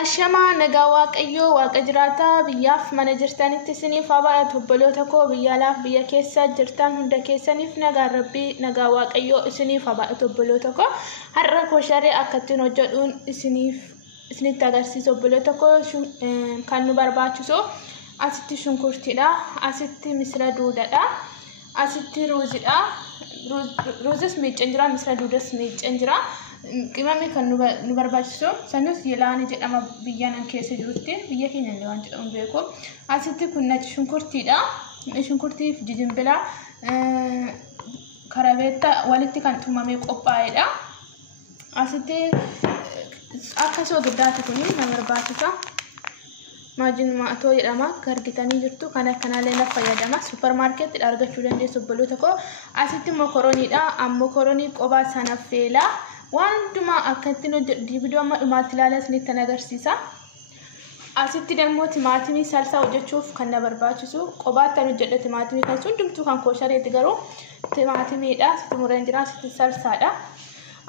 Ashama nagaa waaqayyo waaqa jiraata biyyaaf mana jirtanitti isiniif habaa'atu obboloota koo biyyaalaaf biyya keessa jirtan hunda keessaniif nagaa rabbii nagaa waaqayyo isiniif habaa'atu obboloota koo har'a kosharee akkattiin hojjetuun isinitti agarsiisu obboloota koo kan nu barbaachisu asitti shunkurtiidha asitti misira duudadha asitti ruuzidha ruuzis miiceen jira misira duudas miiceen jira qimamni kan nu barbaachisu sanus yelaani jedhama biyyan keessa jirutti biyya keenya illee waan jedhamu beeku asitti kun nati shunkurtiidha shunkurtiif jijimbila karabeetta walitti kan tumamee qophaa'eedha asitti akka soogiddaati kun nama barbaachisa maajin maatoo jedhama gargitanii jirtu kan akkanaalee na fayyadama supermarketti argachuu dandeessu obboloota koo asitti mokoroniidha mokoronii qophaa sana feela waan hunduma akkattiin hojjetu amma dhumaatti ilaalaa isinitti agarsiisa asitti dammoo timaatimii salsaa hojjechuuf kan na barbaachisu qophaatti hojjedha timaatimii kan hundumtuu kan koshareetti garuu timaatimiidha asitti mureen jira asitti salsaadha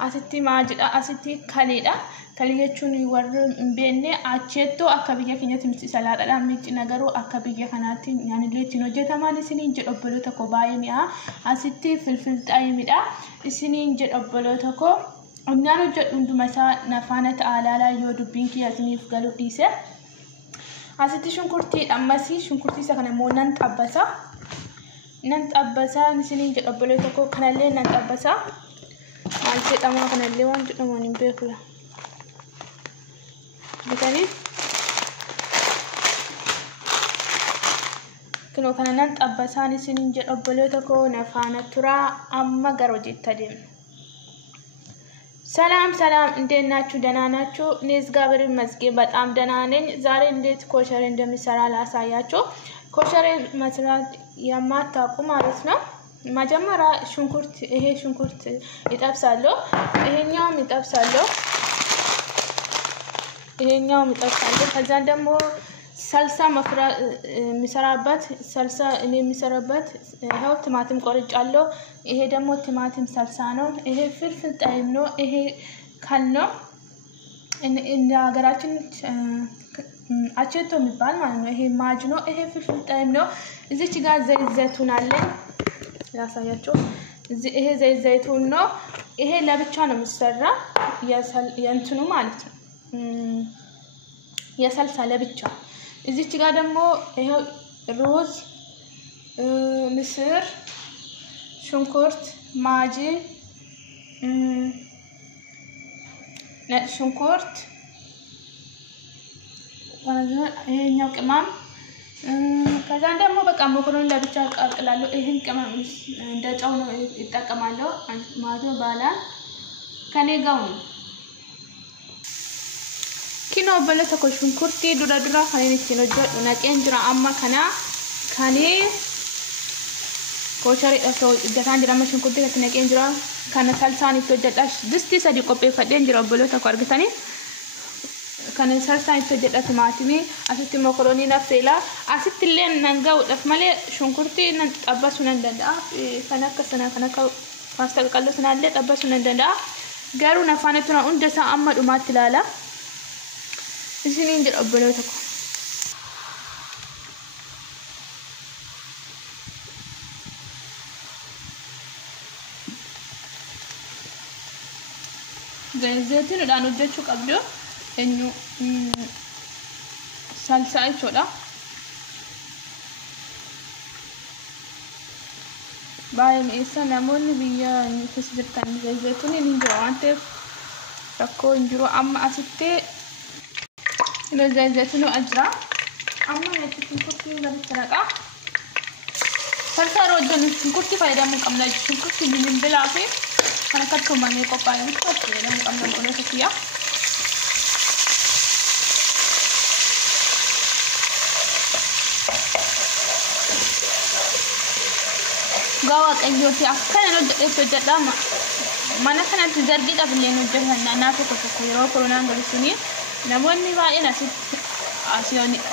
asitti maajidha asitti kaleedha kalii jechuun warri hin beekne acheettoo akka biyya keenyatti miti salaadha miicina garuu akka biyya kanaatti nyaanillee ittiin hojjetaman isiniin jedhu obboloota koo baay'ee mi'a asitti filfil xaayimidha isiniin jedhu obboloota koo Onnaan hojjedhu hunduma isaa nafaana ta'aalaalaa yoo dubbiin kiyya isiniif galu dhiise asitti shunkurtii dhammasii shunkurtii isa kana immoo nan xabbasa isiniin jedhu obboloota koo kanallee nan xabbasa maal jedhamaa kanallee waan jedhamuun hin beeku bitanii kinoo kana nan xabbasaan isiniin jedhu obboloota koo nafaana turaa amma gara hojiitti adeemna ሰላም እንዴት ናችሁ ደህና ናችሁ እኔ እግዚአብሔር ይመስገን በጣም ደህና ነኝ ዛሬ እንዴት ኮሸሬ እንደሚሰራ ላሳያችሁ ኮሸሬ መስራት የማታውቁ ማለት ነው መጀመሪያ ሽንኩርት ይሄ ሽንኩርት ይጠብሳለሁ ይሄኛውም ይጠብሳለሁ ከዛ ደግሞ ሰልሳ የሚሰራበት ሰልሳ እኔ የሚሰራበት ይሄው ቲማቲም ቆርጫለሁ ይሄ ደግሞ ቲማቲም ሰልሳ ነው ይሄ ፍልፍል ጣይም ነው ይሄ ካል ነው እንደ ሀገራችን አቸቶ የሚባል ማለት ነው ይሄ ማጅ ነው ይሄ ፍልፍል ጣይም ነው እዚች ጋር ዘይቱን አለ ያሳያችሁ ይሄ ዘይቱን ነው ይሄ ለብቻ ነው የሚሰራ የእንትኑ ማለት ነው የሰልሳ ለብቻ እዚች ጋር ደግሞ ይሄው ሩዝ ምስር ሽንኩርት ማጂ ነጭ ሽንኩርት ይሄኛው ቅመም ከዛ ደግሞ በቃ መኮረኒ ለብቻ አቀቅላለሁ ይሄን ቅመም እንደ ጫው ነው ይጠቀማለሁ ማዶ ባላ ከኔ ጋር ነው Kino obboloota koo shunkurtii dura kan inni ittiin hojjedhu naqeen jira amma kana kani koshareedha hojjetaan jira amma shunkurtii itti naqeen jira kana salsaan itti hojjedha distii sadii qopheeffadheen jira obboloota koo argitanii kana salsaan itti hojjedha timaatimii asitti mokoronii naffeela asitti illee nan ga'uudhaaf malee shunkurtii nan xabbasuu nan danda'a kan akka sana kan akka paastaa qaqalloo sanaallee xabbasuu nan danda'a garuu nafaana tuna hunda isaa amma dhumaatti ilaala isiniin jedhu obboloota koo ዘይቱንidhaan hojjechuu qabdu eenyu salsaa jechuudha baay'ee mi'eessa namoonni biyya keessa jirtan zayituun hin jiru waan ta'eef rakkoo hin jiru amma asitti Ino zaytuun ajra amma natti shunkurtii gadi raqa salsa rojan shunkurtii fayyadamu qabna shunkurtii bilbilaa fi kana kakkumanii qophaa'ee bituu fayyadamu qabna obboloota kiyya gawa qayyooti akkana hojjedha mana kanatti zargiidhaaf illee hojjetan naannoo tokko yeroo koronaan galusuni namoonni baay'een asitti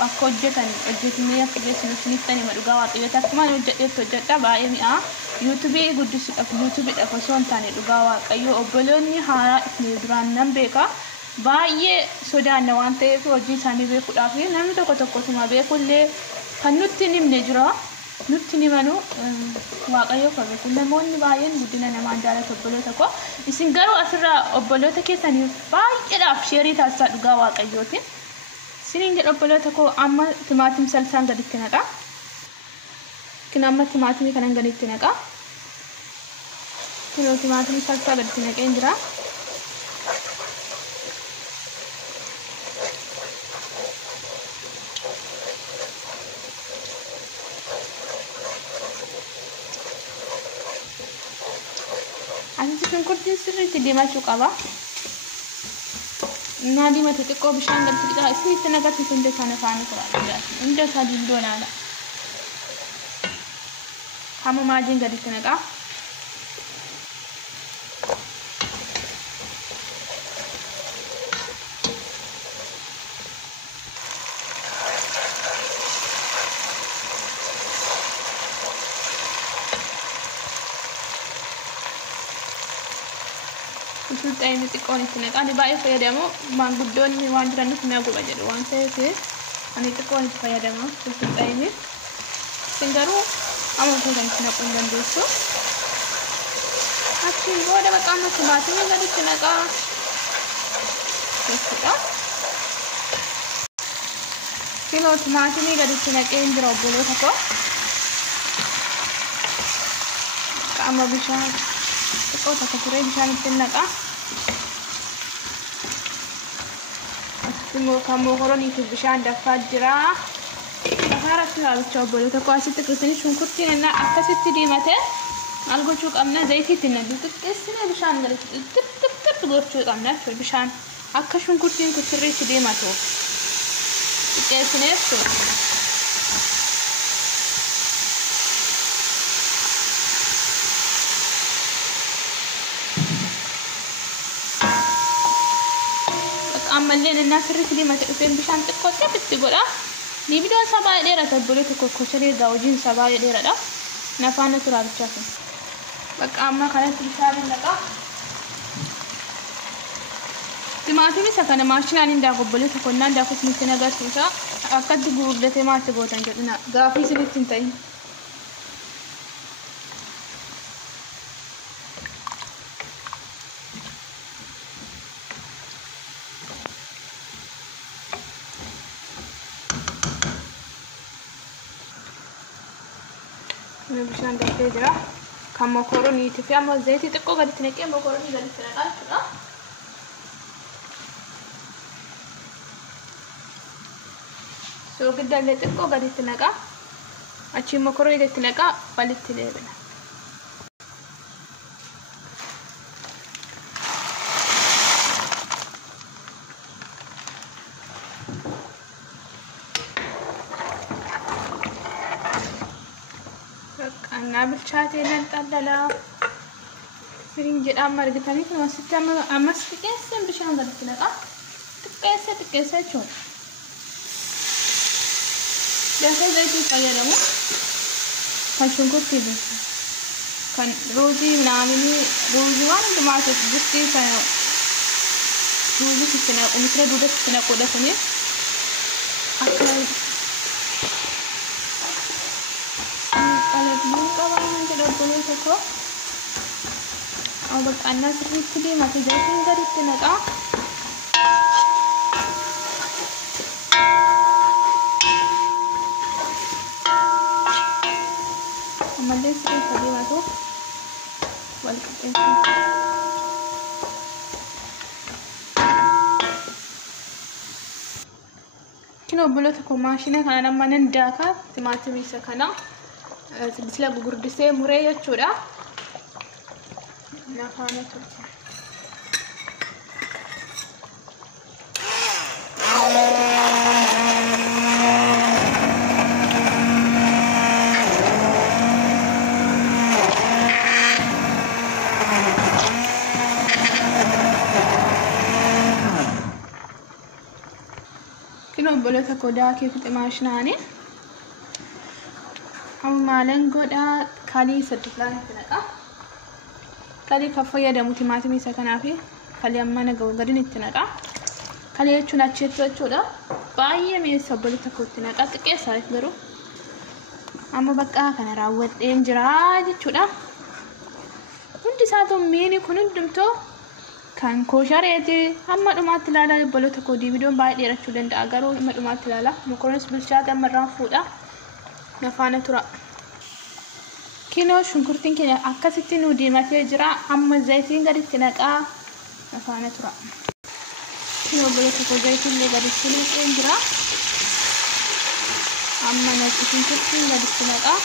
akka hojjetanii akka geessaniif madhugaa waaqayyoota akkuma hojjedha baay'ee mi'a YouTube guddisuudhaaf YouTube osoo hin taane dhugaa waaqayyo obboloonni haaraa itti duraan nan beeka baay'ee sodaanna waan ta'eef hojii isaanii beekuudhaaf namni tokkotuma beekullee kan nutti himne jira nutti himanu waaqayyo qabe kun namoonni baay'een guddina namaan jaalatu obboloota koo isin garuu asirraa obboloota keessaniif baay'eedhaaf sheerii taasisaa dhugaa waaqayyooti isiniin jedha obboloota koo amma timaatim salsaan gaditti naqa kin amma timaatimii kanan gaditti naqa kino timaatimii salsaa gaditti naqeen jira Kurtin sirriitti diimachuu qaba. Naa diimatu xiqqoo bishaan gadi xiqqaa isinitti nagarsiisu hunda kana faana tura. Hunda isaa dildoolaadha. Hamma maajiin gaditti naqa. Ini tikon itu nih kan dibayar saya demo manggudon nih wanjuran itu aku baca doang saya sih ini tikon itu saya demo itu ini singgaru amu sudah kena pundan dosu aci gua ada makan macam macam ini dari sini kan sudah kilo macam ini dari sini ke Indra boleh tak kamu bisa kau tak kira bisa itu nak kamu koroni itu bisa anda fajra harap selalu coba lihat kau asyik terus shungkurtin na atas itu di mata algo cuk amna zaiti tinna itu kesini bisa anda tep gorcuk amna coba bisa akka shungkurtin ku sirri itu di mata kesini itu amalnya nasi risidi mata upen bishan tekotnya betul bola di video sabay dera boleh tukok kocari gaujin sabay dera dah nafana turab cakap bak amma kalian tulisan laka timati ni sakana machine ani nda ko boleh tukok nanda ko sini naga susa akad guru de timati botan jadi na gafi sini cintai bisa anda kerja, kamu koroni itu, kamu zaiti itu kok gak ditinakin, kamu koroni gak ditinakan, sudah. So kita lihat itu kok gak ditinakan, aci mau koroni ditinakan, balik tileben. Nabil chatnya nanti adalah sering jadi amar kita ni kalau masih cuma amas tikesnya bisa angkat kita kan tikesnya cuma biasa dari itu saya dong kan sungguh tiba kan rozi nama ini rozi mana tu masuk bukti saya rozi kita umumnya duduk kita koda sini akan boleh seko अब अन्ना सिर्फ मत जैसे करते ना का मल्ले सिर्फ सभी बातों वेलकम किनो बोलो तो माशिना खाना मन डाका टमाटर भी सकना Sila gugurdise muree jechuudha. Nafaana turte. Kino bolota kodaa keefite maashinaani. Amalan goda kali sediklan tinaka kali kafaya da mutimati misa kanafi kali amma na gawgarin tinaka Kana jechuun achitti jechuudha. Baay'ee mi'eessa obbolota kootti naqa xiqqeessaa garuu. Amma bakka kana raawwadheen jira jechuudha. Hundi isaatu miini kun hundumtoo kan kooshareeti amma dhumaatti ilaalaa obbolota koo viidiyoon baay'ee dheerachuu danda'a garuu amma dhumaatti ilaala. Mokoroonis bilchaate amma irraan fuudha. Nafaana tura. Kinoo shunkurtiin keenya akkasitti nu diimatee jira. Amma zayitiin gaditti naqaa nafaana tura. Kinoo obbolota koo zayitiin illee gaditti naqee jira. Amma shunkurtiin gaditti naqaa.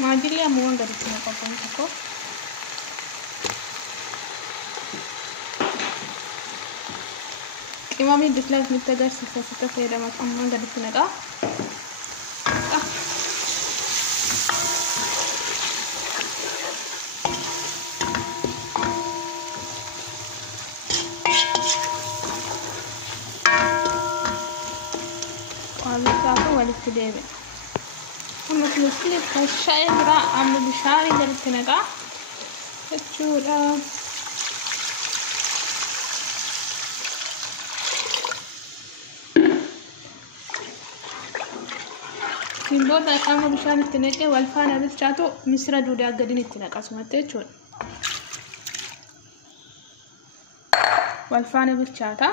Maajilli ammoo waan gaditti naqamu tokko. Qimamii dislaayif nutti agarsiisa sitti fayyadamaa ammoo gaditti naqaa. Qabisaatu walitti deebi'a. Amma kunuunsi kashaa'ee jira amma bishaan gaditti naqaa jechuudha. Simbooda amma bishaan itti naqee wal faana bilchaatu misira duudaa gadiin itti naqasumatti jechuudha. Wal faana bilchaata.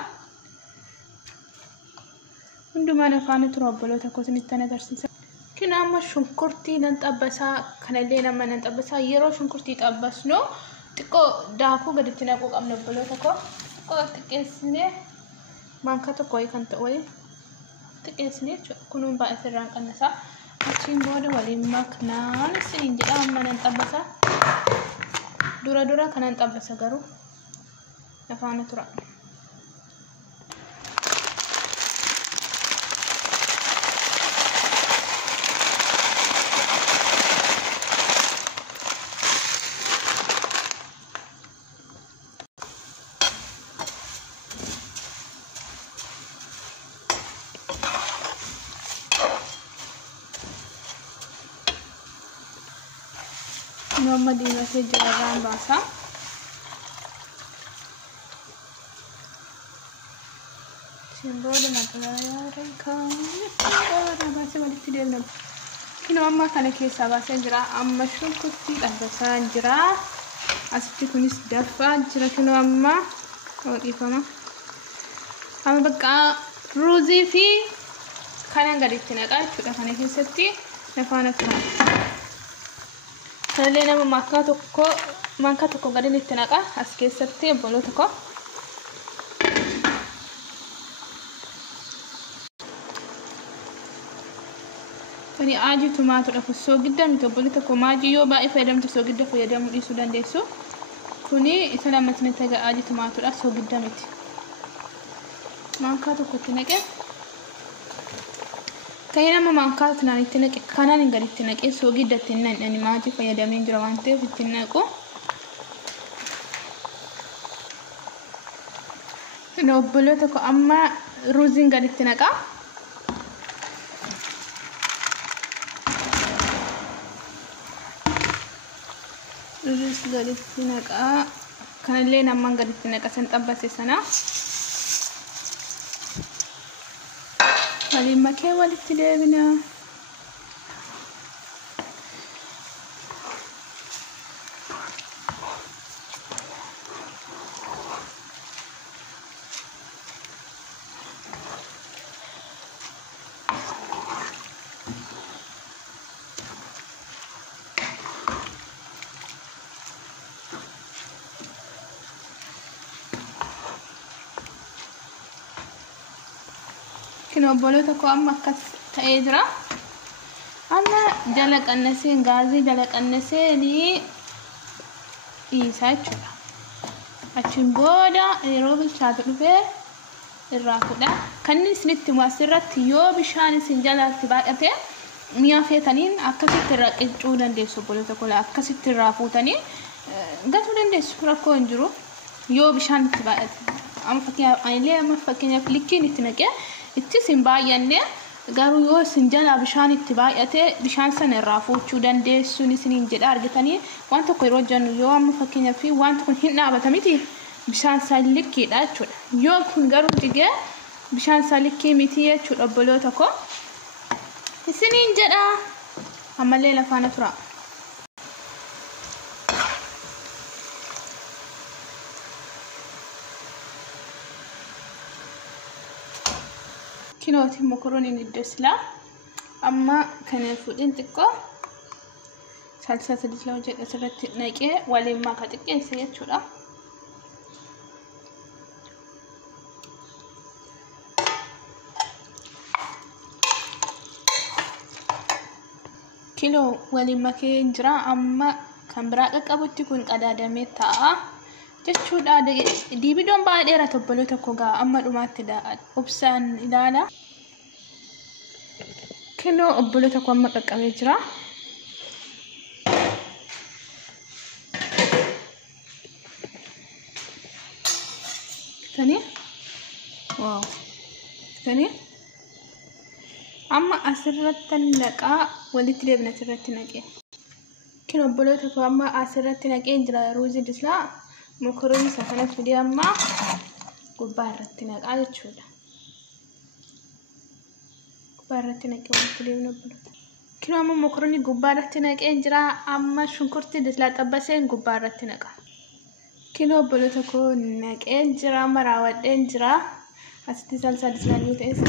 Hundumaan afaan tura obboloota kootiin itti agarsiisa. Kina amma shunkurtii nan xabbasaa kanallee nama nan xabbasaa yeroo shunkurtii xabbasnu xiqqoo daakuu gaditti naquu qabna obboloota koo. Xiqqoo xiqqeessinee maanka tokko kan ta'u xiqqeessinee kunuun baay'ee irraan qannasaa. Achiin booda waliin maknaan isiniin jedha amma nan xabbasaa. Dura kanan xabbasa garuu afaan tura. Nama diimatee jira irraan baasaa. Simbooda maqaa baasee walitti deemna. Kinoo amma kana keessaa baasee jira. Amma shunkurtii xabbasaa jira. Asitti kunis dafaa jira. Kinoo amma dhiifama. Amma bakka ruuzii fi kanan gaditti naqaa jechuudha. Kana keessatti nafaana tura. Kanallee nama maankaa tokko gadiin itti naqaa as keessatti obboloota koo. Kani aajii tumaatudha. Soogidda miti obboloota koo maajii yoo baay'ee fayyadamtu soogidda fayyadamuu dhiisuu dandeessu. Kuni isa lamatti natti agarsiisa aajii tumaatudha. Soogidda miti. Maankaa tokko itti naqee. Kaya nama maankaa tunaan itti naqe kanaan gaditti naqee soogidda itti naqanii maajii fayyadamee jira waan ta'eef itti naqu. Obboloota koo amma ruuziin gaditti naqaa. Ruuziis gaditti naqaa. Kanallee namaan gaditti naqa san xabbase sana. Waliin makee walitti deebina. Kino obboloota koo amma akkas ta'ee jira. Amma jala qannaseen gaazii jala qannaseen dhiisaa jechuudha. Achiin booda yeroo bilchaatu dhufee irraa fuudha. Kan inni isinitti asirratti yoo bishaan isin jalaatti baaqate mi'a feetaniin akkasitti irraa qicuu dandeessu obboloota koo akkasitti irraa fuutanii gatuu dandeessu rakkoo hin jiru yoo bishaan itti baay'ate amma fakkeenyaaf likkiin itti naqee itti sin baay'anne garuu yoo sin jala bishaan itti baay'ate bishaan sana irraa fuuchuu dandeessu isiniin jedha argitanii waan tokko yeroo jennu yoo amma fakkeenyaaf waan kun hin dhaabata miti bishaan isaa likkiidha jechuudha yoo kun garuu jigee bishaan isaa likkii miti jechuudha obboloota koo isiniin jedha ammallee lafaana tura kinooti mokorooniin iddoo silaa amma kana fuudhin xiqqoo salsa sadisla hojjedha asirratti naqee waliin maaka xiqqeesse jechuudha kilo waliin makee jira amma kan biraa qaqqabutti kun qadaadamee ta'a jechuudha diibidoon baay'ee dheeraa obboloota koo gaa amma dhumaatti obsaan ilaala kilo obboloota koo amma qaqqabee jira tani wow tani amma asirratti naqaa walitti deebina asirratti naqee kino obboloota koo amma asirratti naqee jira ruuzii dislaa mokoroonii isa kana fidee amma gubbaa irratti naqaa jechuudha gubbaa irratti naqee walitti deebina obboloota kino amma mokoroonii gubbaa irratti naqee jira amma shunkurtii dislaa xabbaseen gubbaa irratti naqaa kino obboloota koo naqee jira amma raawwadhee jira asitti salsa dislaa yoo ta'es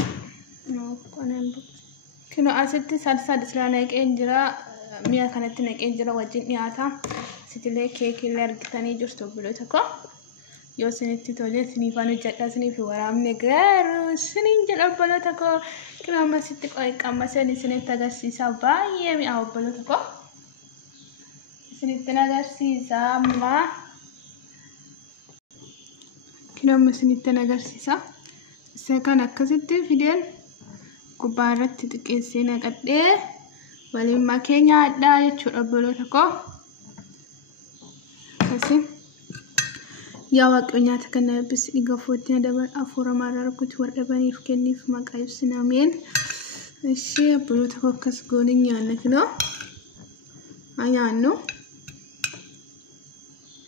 kino asitti salsa dislaa naqee jira mi'a kanatti naqee jira wajjin dhiyaata sitilee keekillee argitanii jirtu obboloota koo yoo isinitti tole isiniifan hojjedha isiniif waraabne garuu isiniin jedha obboloota koo kino amma sitti qammaseen isinitti agarsiisa baay'ee mi'a obboloota koo isinitti agarsiisa amma kino amma isinitti agarsiisa isa kan akkasitti fideen gubbaa irratti xiqqeessee naqadhee waliin makee nyaadhaa jechuudha obboloota koo akkasii yaa waaqayyo nyaata kana eebbisi dhiiga foottii dabar afuura maarraa rukutu wardhabaniif kenniif maqaa ibsin ameen ishee obboloota koo akkas goone nyaanna kinoo nyaannu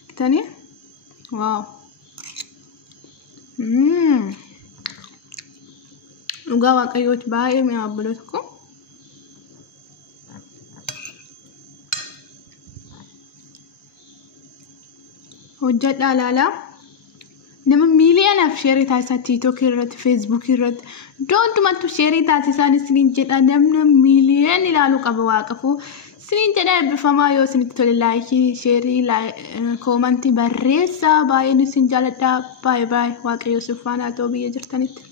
kitanii waaw dhugaa waaqayyooti baay'ee mi'a obboloota koo hojjedhaa ilaalaa nama miiliyonaaf sheerii taasisaa TikTok irratti Facebook irratti iddoo hundumattuu sheerii taasisaan isiniin jedha namni miiliyoon ilaaluu qaba waaqafuu isiniin jedha eebbifamaa yoo isinitti tole laayikii sheerii koomantii barreessaa baay'een isin jaaladhaa baay'ee waaqayyo siif faana haa ta'u biyya jirtanitti